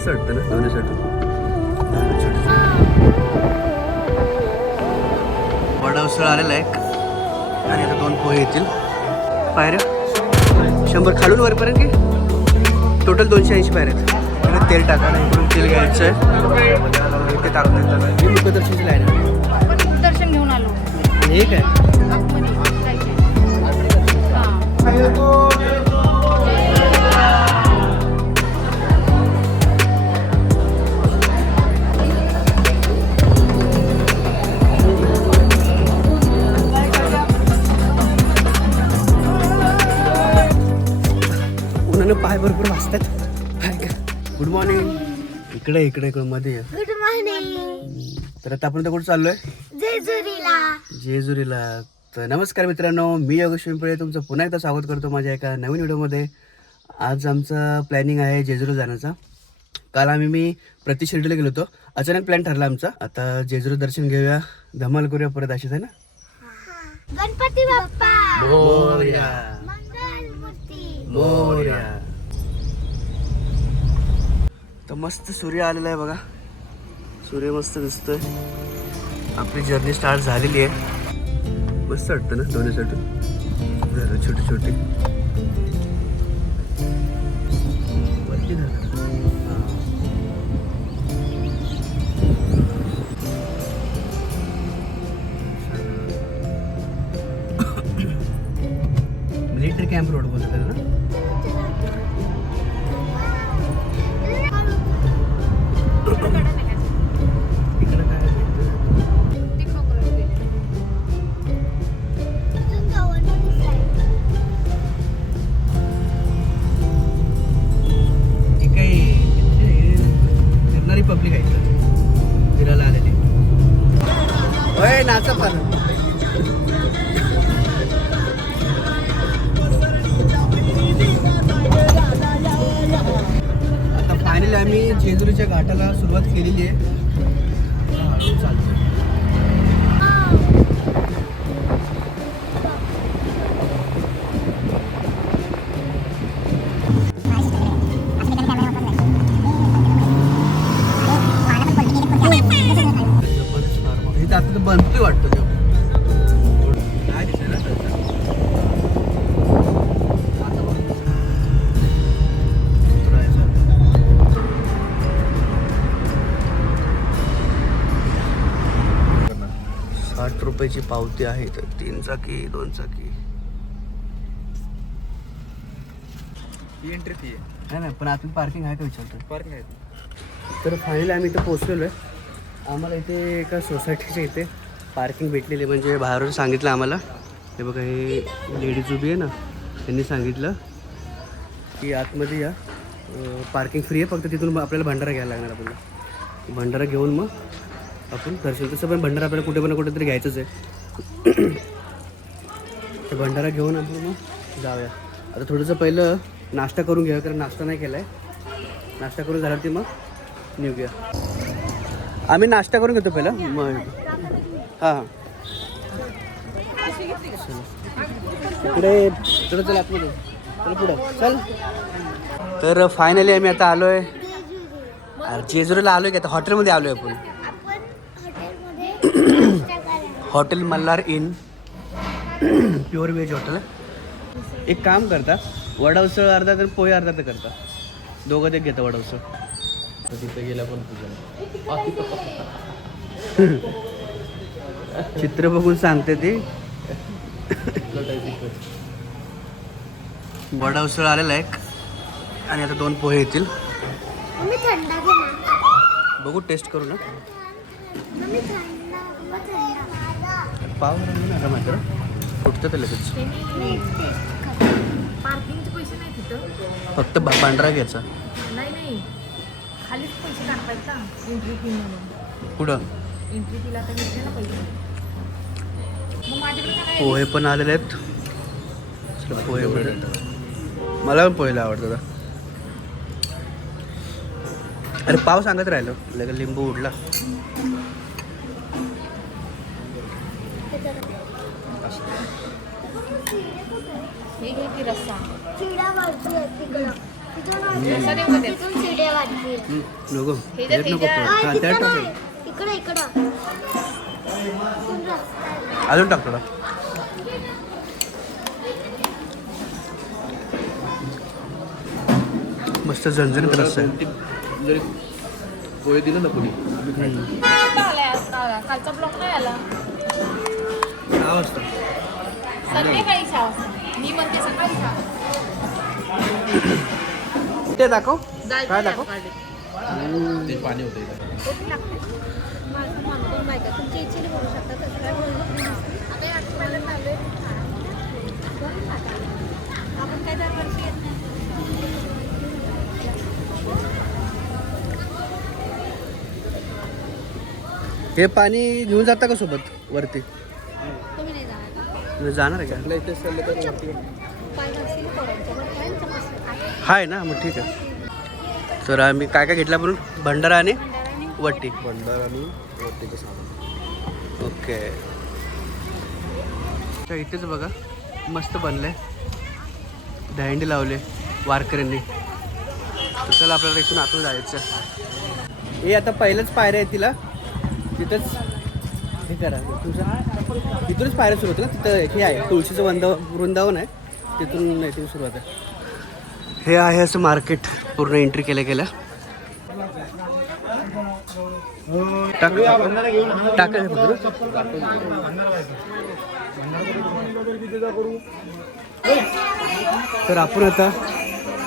मस्त वाटतं ना दोन्हीसाठी. वडा उसळ आलेला आहे आणि आता 2 पोहे येतील. पायऱ्या 100 खालून वरपर्यंत की टोटल 280 पायऱ्या आहेत. इकडे तेल टाकायला इकडून तेल घ्यायचं आहे, इथे टाकून द्यायचं. मी मुखदर्शनची लाईन आहे. दर्शन घेऊन आलो. हे काय उन्हानं पाय भरपूर वाजतात. Good morning. इकडे इकडे इकडे मध्ये या. Good morning. तर आता आपण तर कुठं चाललोय? जेजुरीला. तर नमस्कार मित्रांनो, मी योगेश पिंपळे तुमचं पुन्हा एकदा स्वागत करतो माझ्या एका नवीन व्हिडिओमध्ये. आज आमचं प्लॅनिंग आहे जेजुरीला जाण्याचा. काल मी प्रति शिर्डीला गेलो होतो. अचानक प्लॅन ठरला आमचा. आता जेजुरी दर्शन घेऊया, धमाल करूया परत, अशीच आहे ना. गणपती बाप्पा मोरया मंगलमूर्ती मोरया. तर मस्त सूर्य आलेला आहे बघा, सूर्य मस्त दिसतोय. आपली जर्नी स्टार्ट झालेली आहे. मस्त वाटतं ना दोन्हीसाठी. घरं छोटी छोटी. वरती घरं. मिलिटरी कॅम्प रोड बोलतात ना. इकडं काय हे काही फिरणारी पब्लिक आहे इकडं, फिरायला आलेली. होय नाचा पण. आता फायनली आम्ही जेजुरीच्या घाटाला सुरुवात केलेली आहे. चालतो. इथं आता तर बनतोय वाटतं ते. काय दिसतंय ना त्याचं. उतरायचं. 60 रुपयाची पावती आहे. तर 3 चाकी 2 चाकी. ही एंट्री फी आहे. नाही पण आतून पार्किंग आहे का विचारतो. पार्किंग आहे. तर फायनली आम्ही इथं पोहोचलेलो आहे. आम्हाला इथे एका सोसायटीच्या इथे पार्किंग भेटलेली, म्हणजे बाहेरून सांगितलं आम्हाला. हे बघा, हे लेडीज उभी आहे ना, त्यांनी सांगितलं की आतमध्ये या, पार्किंग फ्री आहे, फक्त तिथून आपल्याला भंडारा घ्यायला लागणार. आपल्याला भंडारा घेऊन मग आपण दर्शन. तसं पण भंडारा आपल्याला कुठे पण कुठेतरी घ्यायचंच आहे. ते भंडारा घेऊन आपण मग जाऊया. आता थोडंसं पहिलं नाश्ता करून घ्यावं, कारण नाश्ता नाही केला आहे. नाश्ता करून झाल्यावरती मग निघूया. आम्ही नाश्ता करून घेतो पहिला मग. हां इकडे थोडं चल आतमध्ये, चल पुढं चल. तर फायनली आम्ही आता आलो आहे जेजुरीला. आलो आहे की आता हॉटेलमध्ये आलो आहे आपण. Hotel Malhar in, pure veg hotel आहे. एक काम करता, वडा उसळ अर्धा तर पोहे अर्धा तर करता, दोघं ते घेता वडा उसळ. तिथे गेला पण तुझं चित्र बघून सांगते ती. वडा उसळ आलेला आहे आणि आता 2 पोहे येतील. बघू टेस्ट करू ना. पाव ना मात्र फुटतं तर लगेच. पार्किंगचे पैसे नाही तिथं. फक्त पांढरा घ्यायचा. नाही खालीच पैसे टाकतात का एंट्री फी म्हणून. कुठं एंट्री फीला तर घेतले ना पैसे. मग माझ्याकडे काय पोहे पण आलेले आहेत. पोहे मला पण पोहेला आवडतं. अरे पाव सांगत राहिलो, लगेच लिंबू उडला. हे घे की रस्सा. चिड्या वाढतील तिकडं. रस्सा देऊ का ते? तिथून चिड्या वाढतील. नको हे त्याच्यात नको त्याच्यात- हा त्यात टाकेल. इकडं इकडं अजून टाक थोडा. मस्त झणझणीत रस्सा आहे. जरी पोहे दिलं ना कोणी आम्ही खायचं. आता आलाय, आता आला. कालचा ब्लॉक नाही आला 6 वाजता. संध्याकाळी 6 वाजता. मी म्हणते सकाळी 6 ते दाखव दाल काय फ्राय दाखव. काढले. ते पाणी होतं इथं. माझं मानतो नाही का तुमच्या इच्छेने बोलू शकता तसं काय बोलू आपण काय दरवर्षी येत नाही. हे पाणी घेऊन जाता का सोबत वरती? तुम्ही नाही जाणार म्हणजे जाणार आहे का? आपल्या इथे चाललं तर वरती. पाय घालशील पोरांच्या मग काय समजतं हाय ना मग ठीक आहे. तर आम्ही काय काय घेतला म्हणून भंडारा आणि वट्टी. भंडार आणि वरतीचं सामान. ओके. तर इथेच बघा मस्त बनलंय. दहीहंडी लावले वारकऱ्यांनी. तर चला आपल्याला इथून आतून जायचं. हे आता पहिलंच पायऱ्या आहे तिला. तिथंच हे करा तुमचं तिथूनच पायऱ्या सुरू होतं ना. तिथं हे आहे तुळशीचं वृंदावन आहे. तिथून इथून सुरुवात आहे. हे आहे असं मार्केट पूर्ण एंट्री केल्या गेल्या. टाक टाक तर आपण आता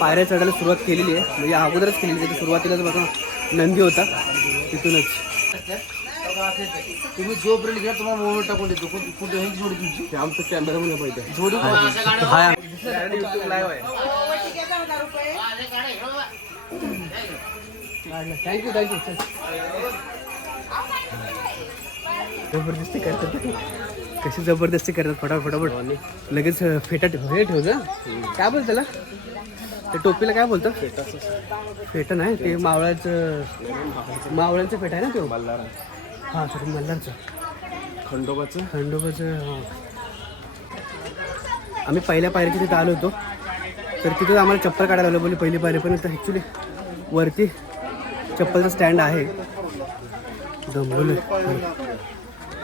पायऱ्या चढायला सुरुवात केलेली आहे. म्हणजे अगोदरच केलेली आहे. सुरुवातीलाच बघा नंदी होता तिथूनच. तुम्ही जोपर्यंत घ्या तुम्हाला मोबाईल टाकून देतो. कुठे हे जोडी तुमची ते आमचं कॅमेरा म्हणून पाहिजे जोडी हाय YouTube लाईव्ह आहे. Thank you thank you. जबरदस्ती करतात कशी जबरदस्ती करतात फटाफट लगेच फेटा ठेव. हे ठेव जा काय बोलतं त्याला ते टोपीला काय बोलतं? फेटा नाही ते मावळ्यांचं फेटा आहे ना तो. हां सॉरी मल्हारचं खंडोबाचं हां. आम्ही पहिल्या पायरीच्या तिथं आलो होतो. तर तिथं आम्हाला चप्पल काढायला लावलं बोलली पहिली पायरी. पण आता ॲक्च्युली वरती चप्पलचं स्टँड आहे. दमलं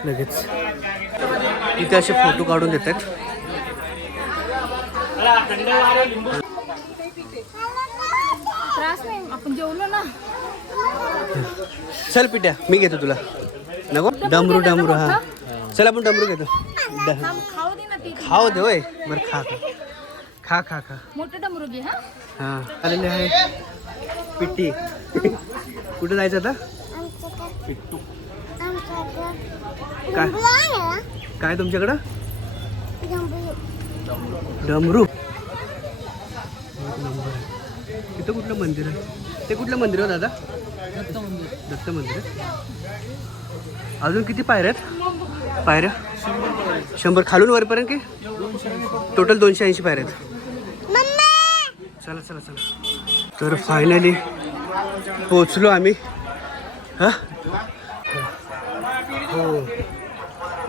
लगेच तिथे असे फोटो काढून देतात. त्रास नाही आपण जेवलो ना. चल पिट्या मी घेतो तुला नको. डमरू हां चल आपण डमरू घेतो. खाऊ दे ना ती. खाऊ दे होय. बरं खा खा खा खा. मोठं डमरू घे. हा हां आलेले आहे पिट्टी. कुठं जायचं आता? काय काय तुमच्याकडं? डमरू. तिथं कुठलं मंदिर आहे? ते कुठलं मंदिर आहे दादा? दत्त मंदिर आहे. अजून किती पायऱ्या आहेत? पायऱ्या 100 खालून वरपर्यंत की टोटल 280 पायऱ्या आहेत. चला चला चला. तर फायनली पोचलो आम्ही. हां हो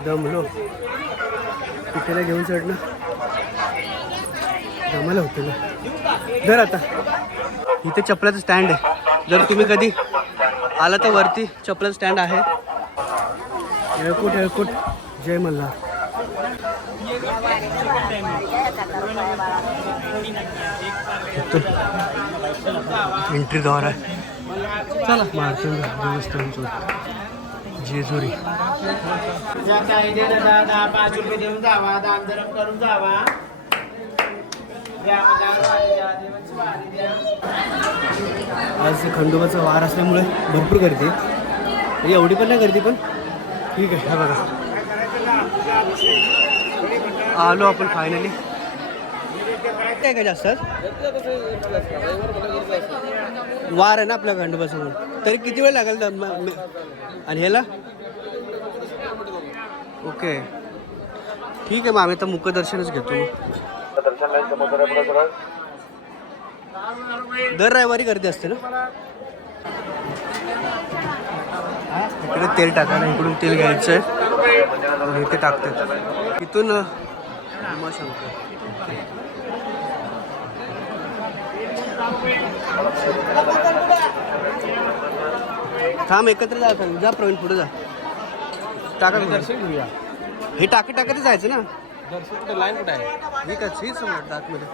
दमलो. पिठेला घेऊन चढणं दमाला होतं ना. जर आता इथे चपलाचं स्टँड आहे. जर तुम्ही कधी आला तर वरती चपलाचं स्टँड आहे. एअरपोर्ट जय मल्हार. एंट्री द्वार आहे. चला मार्तंड देवस्थान जेजुरी. आज खंडोबाचा वार असल्यामुळे भरपूर गर्दी आहे. म्हणजे एवढी पण नाही गर्दी पण ठीक आहे. हे बघा आलो आपण फायनली. काय काय जास्त वार आहे ना आपल्या खंडोबासमोर. तरी किती वेळ लागेल आणि ह्याला? ओके ठीक आहे. मग आम्ही तर मुखदर्शनच घेतो. दर रविवारी गर्दी असते ना. इकडे तेल टाकायला इकडून तेल घ्यायचं आहे आणि इथे टाकतात. इथून उमाशंकर. थांब एकत्र जा आता. जा प्रवीण पुढे जा. टाका पुढे. दर्शन घेऊया. हे टाकी टाकत जायचं ना. दर्शन कुठे लाईन कुठे आहे? मी कशी समजत आतमध्ये.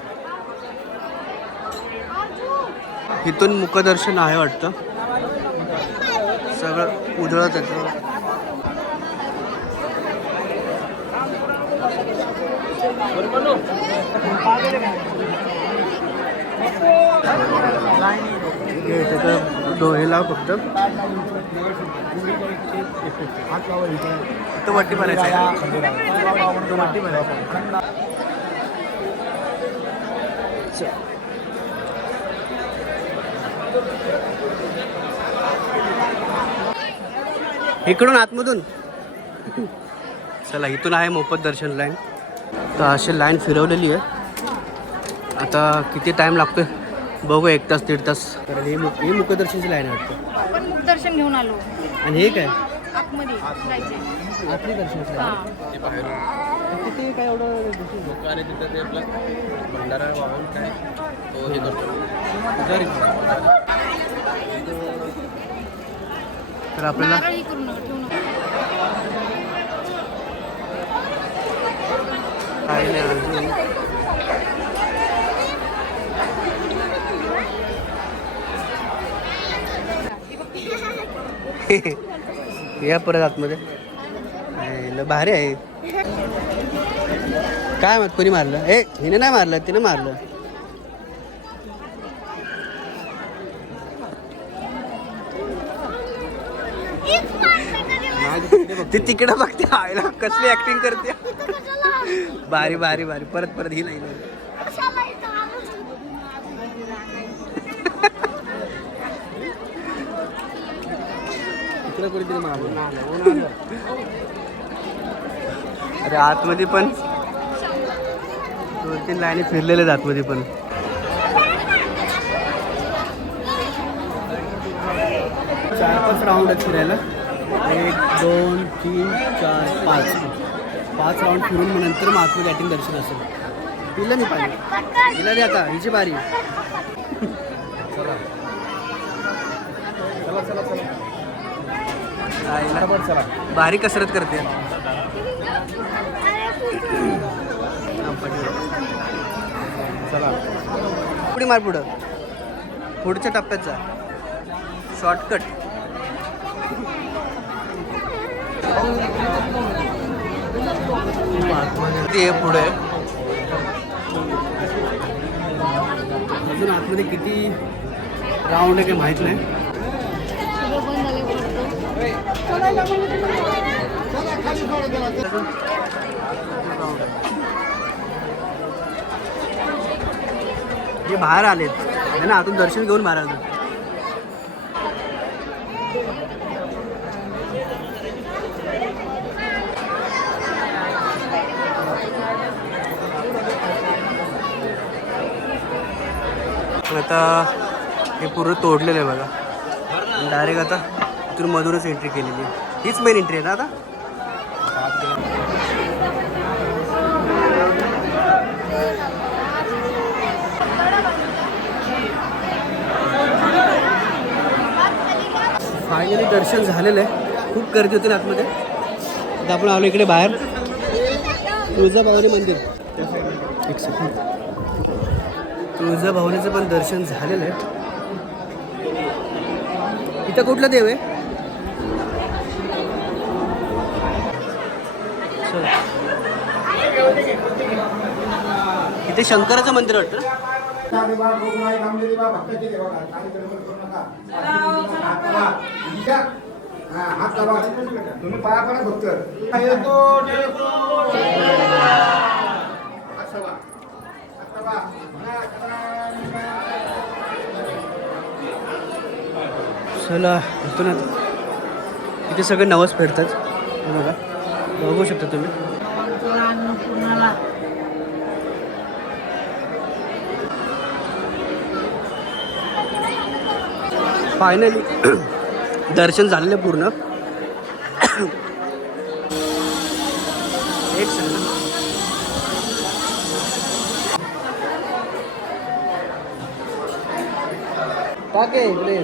इथून मुखदर्शन आहे वाटतं. सगळं उधळत येतं. त्याचं डोळे लाव फक्त. इथं वट्टी भरायचं आहे. वट्टी भरायचं. इकडून आतमधून. चला इथून आहे मोफत दर्शन लाईन. तर अशी लाईन फिरवलेली आहे. आता किती टाईम लागतोय बघू. 1 तास 1.5 तास. तर हे मुखदर्शनची लाईन आहे वाटतं. आपण मुख दर्शन घेऊन आलो आणि हे काय आतमध्ये जायचे. आतली दर्शनची लाईन. हां ते बाहेरून किती काय एवढं लोक आणि तिथं ते आपलं भंडारा वाहून काय तो हे करतो. पुजारी. तर आपल्याला नारळही करू नका ठेवू नका. काय नाही अजून. या परत आतमध्ये. भारी आहे. काय मत कोणी मारलं? हिने नाही मारलं, तिने मारलं. ती तिकडं बघते. आईला कसली ऍक्टिंग करते. भारी भारी भारी. परत परत ही नाही. इकडं कोणीतरी मारलं. अरे आतमध्ये पण 2-3 लाईनी फिरलेले आहेत आतमध्ये पण. चार 5 राऊंड आहेत फिरायला. 1 2 3 4 5 5 राऊंड फिरून मग नंतर मग आतमध्ये ॲटिंग दर्शन असेल. पिलं मी पाणी. हिला दे आता. हिची बारी. चला चला चला. आईला बरोबर चला. भारी कसरत करते. चला. पुढे मार. पुढच्या टप्प्यात जा. शॉर्टकट. ते पुढे अजून आतमध्ये किती राऊंड आहे काही माहीत नाही. हे बाहेर आलेत है ना. आतून दर्शन घेऊन बाहेर आलो. आता हे पूर्ण तोडलेलं आहे बघा. डायरेक्ट आता इथून मधूनच एंट्री केलेली आहे. हीच मेन एंट्री आहे ना आता. फायनली दर्शन झालेलं आहे. खूप गर्दी होती ना आतमध्ये. आता आपण आलो इकडे बाहेर. तुळजाभवानी मंदिर. एक सेकंड. तुळजाभवानीचं पण दर्शन झालेलं आहे. इथं कुठलं देव आहे? इथे शंकराचं मंदिर वाटतं. तुम्ही पाया पडा फक्त. चला इथून इथे सगळे नवस फेडतात. बघा बघू शकता तुम्ही. फायनली दर्शन झालेलं पूर्ण. एक सेकंड. टाके इकडे.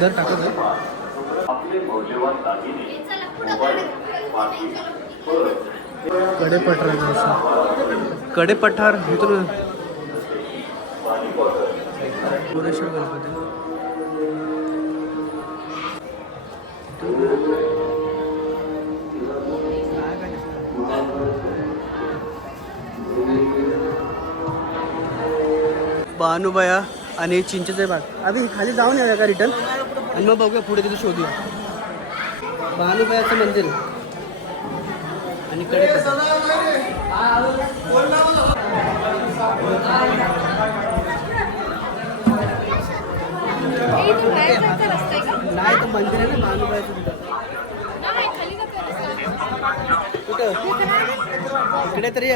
दर टाकत आहे. कडेपठार इथून भुवनेश्वर गणपती. बानुबाया आणि चिंचेचे बाग. आम्ही खाली जाऊन येऊया का रिटर्न आणि मग बघूया पुढे तिथे शोधूया. बानुबायाचं मंदिर आणि नाही तर मंदिर आहे ना बानुबायाचं कुठं इकडे तरी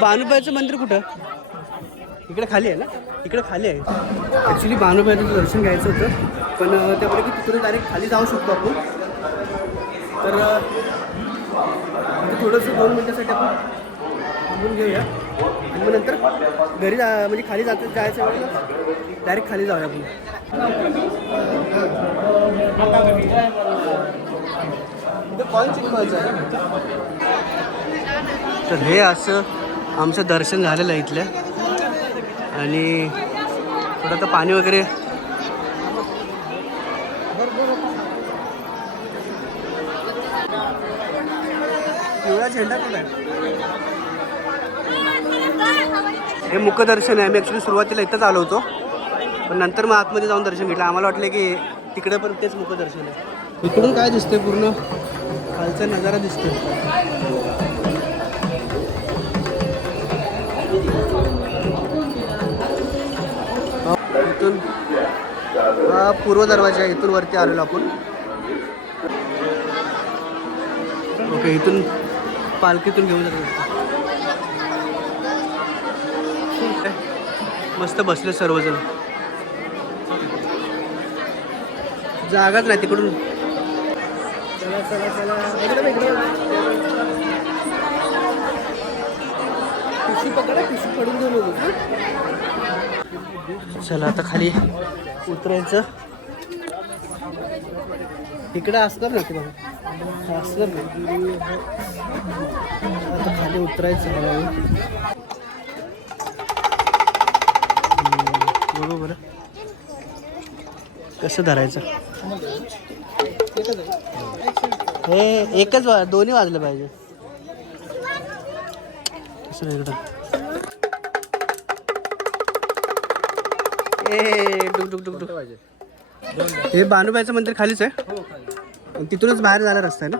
बानुबाईचं मंदिर कुठं इकडे खाली आहे ना इकडे खाली आहे. ॲक्च्युली बानुबाईचं दर्शन घ्यायचं होतं पण त्यापैकी तिथून डायरेक्ट खाली जाऊ शकतो आपण. तर थोडंसं 2 मिनटासाठी आपण थांबून घेऊया आणि मग नंतर घरी म्हणजे खाली जायचं वेळेला डायरेक्ट खाली जाऊया आपण. तर हे असं आमचं दर्शन झालेलं आहे इथल्या आणि थोडं आता पाणी वगैरे पिवळा झेंडा कुठे आहे. हे मुखदर्शन आहे. आम्ही ॲक्च्युली सुरुवातीला इथंच आलो होतो पण नंतर मग आतमध्ये जाऊन दर्शन घेतलं. आम्हाला वाटलं की तिकडे पण तेच मुखदर्शन आहे. इकडून काय दिसतंय पूर्ण खालचा नजारा दिसतोय. इथून हा पूर्व दरवाजा आहे. इथून वरती आलेलो आपण. ओके इथून पालखीतून घेऊन जातो. मस्त बसले सर्वजण. जागाच नाही तिकडून. चला चला चला पिशवी पकडा पिशवी पडून घेऊन होतो. चला आता खाली उतरायचं. इकडं असणार ना ते बघा असणार ना. आता खाली उतरायचं बरोबर कसं धरायचं. हे एकच दोन्ही वाजलं पाहिजे. कसं इकडं डुक डुक डुक डुक. हे बानुबाईचं मंदिर खालीच आहे. तिथूनच बाहेर जायला रस्ता आहे ना.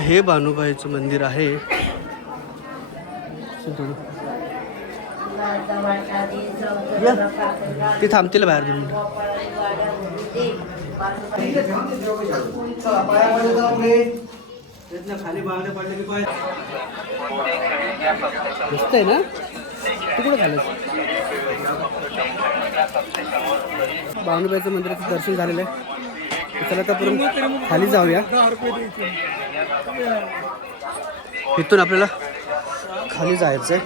हे बानुबाईचं मंदिर आहे. ते थांबतील बाहेर 2 मिनिटं. खाली बांगडे पडले की दिसतंय ना. तू कुठं खालीस. बानुबाईचं मंदिराचं दर्शन झालेलं आहे. चला आता पूर्ण खाली जाऊया. इथून आपल्याला खाली जायचं आहे.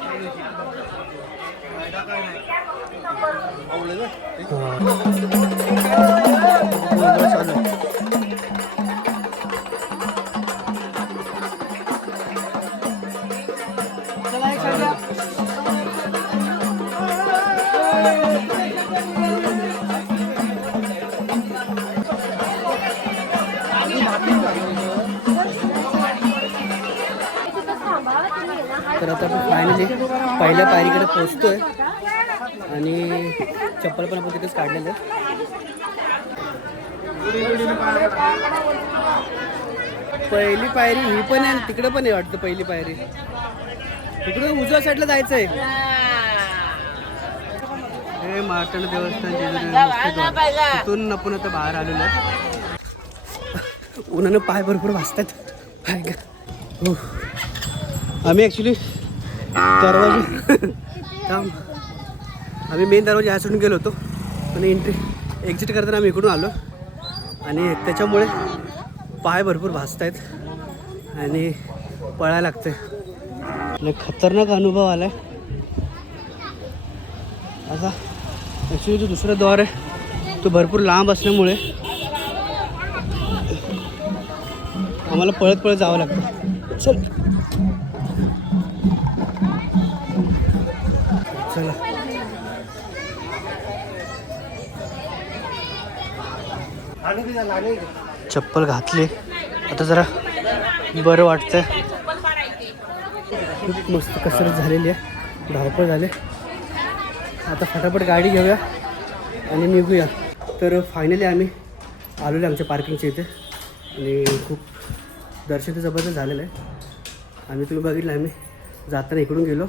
तर आता आपण फायनली पहिल्या पायरीकडे पोहोचतोय आणि चप्पल पण आपण तिथेच काढलेलं आहे. पहिली पायरी ही पण आहे तिकडे पण आहे वाटतं. पहिली पायरी इकडून उजव्या साईडला जायचं आहे. हे मार्तंड देवस्थान तिथून आपण आता बाहेर आलेलो आहे. उन्हानं पाय भरपूर वाजतात. पाय का आम्ही ॲक्च्युली दरवाजा आम्ही मेन दरवाजा ह्या सोडून गेलो होतो पण एक्झिट करताना आम्ही इकडून आलो आणि त्याच्यामुळे पाय भरपूर भाजत आहेत आणि पळायला लागते. लय खतरनाक अनुभव आला आहे. आता ॲक्च्युली जो दुसरा द्वार आहे तो भरपूर लांब असल्यामुळे आम्हाला पळत पळत जावं लागतं. चल चला. चप्पल घातली आता जरा बरं वाटतंय. खूप मस्त कसरत झालेली आहे, धावपळ झाले. आता फटाफट गाडी घेऊया आणि निघूया. तर फायनली आम्ही आलेलो आमच्या पार्किंगच्या इथे आणि खूप दर्शन तर जबरदस्त झालेलं आहे. आम्ही तुम्ही बघितलं आम्ही जाताना इकडून गेलो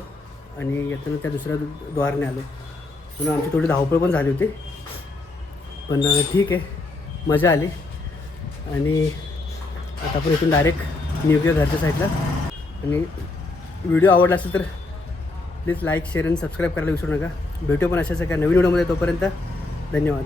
आणि येताना त्या दुसऱ्या द्वारने आलो म्हणून आमची थोडी धावपळ पण झाली होती. पण ठीक आहे, मजा आली. आणि आता आपण इथून डायरेक्ट निघूया घरच्या साईडला. आणि व्हिडिओ आवडला असेल तर प्लीज लाईक शेअर आणि सबस्क्राईब करायला विसरू नका. भेटू पण अशाच एका नवीन व्हिडिओमध्ये. तोपर्यंत धन्यवाद.